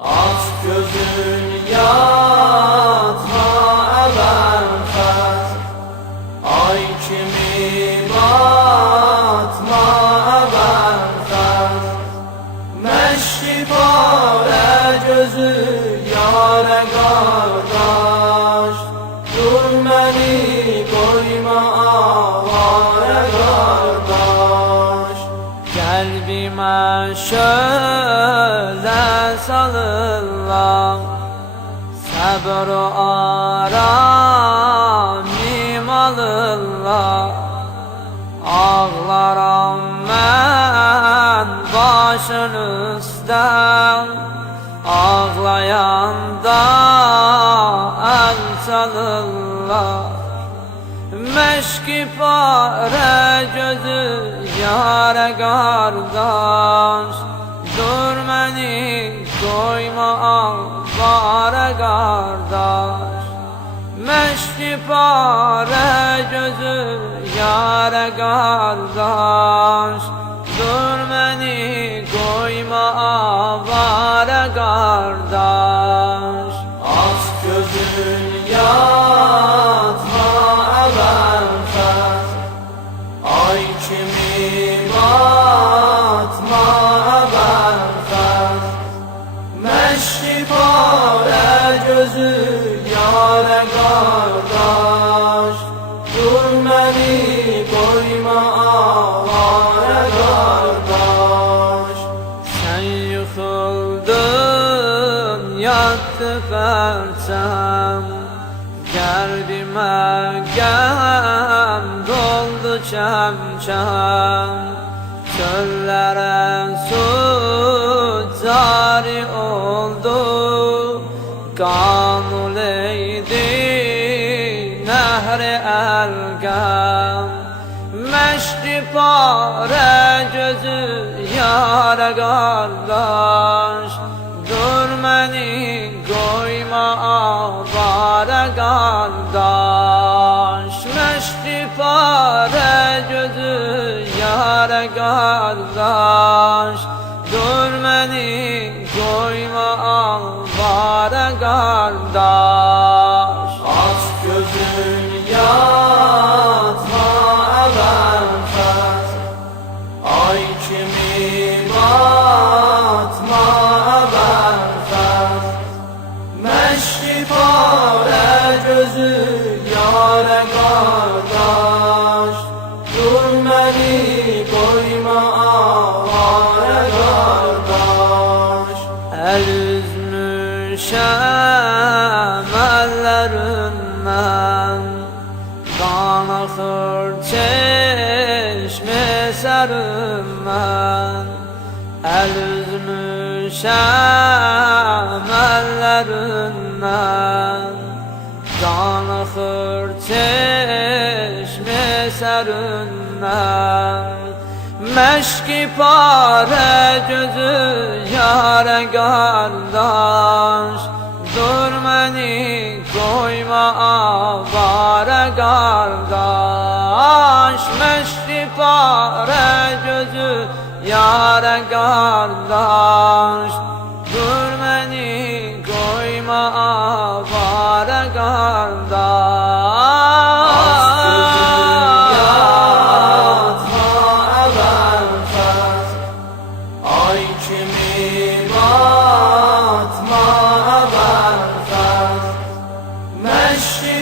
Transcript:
Aç gözün yatma ebenfez, ay kimi batma ebenfez. Meşki pare gözü yâre kardeş, dur beni koyma avare kardeş. Kalbime şöyle salırlar, sabr-ı aramim alırlar. Ağlaram ben başın üstten, ağlayanda el çalırlar. Meşki pare gözü yâre kardeş, dur beni koyma avare kardeş. Meşki pare gözü yâre kardeş, dur beni koyma avare kardeş. Aç gözün yatma ebenfez, ay kimi batma ebenfez. Meşki pare gözü yâre kardeş, dur beni koyma avare kardeş. Sen yıkıldın yattı perçem, kalbime gem doldu çemçem. Çöllere su cari oldu, kanul eydi nehri elgem. Meşki pare gözü yâre kardeş, dur beni koyma avare kardeş. Meşki pare gözü yâre kardeş, dur beni koyma avare kardeş. Aç gözün yatma ebenfez, ay kimi batma ebenfez. Meşki pare gözü yâre kardeş, dur beni koyma avare kardeş. El üzmüşem ellerinden, kan akır çeşme serimden. El üzmüşem ellerinden, kan akır çeşme serimden. Meşki pare gözü yâre kardeş, dur beni koyma avare kardeş. Meşki pare gözü yâre kardeş, dur beni koyma avare kardeş. Ay kimi batma ebenfez. Meşki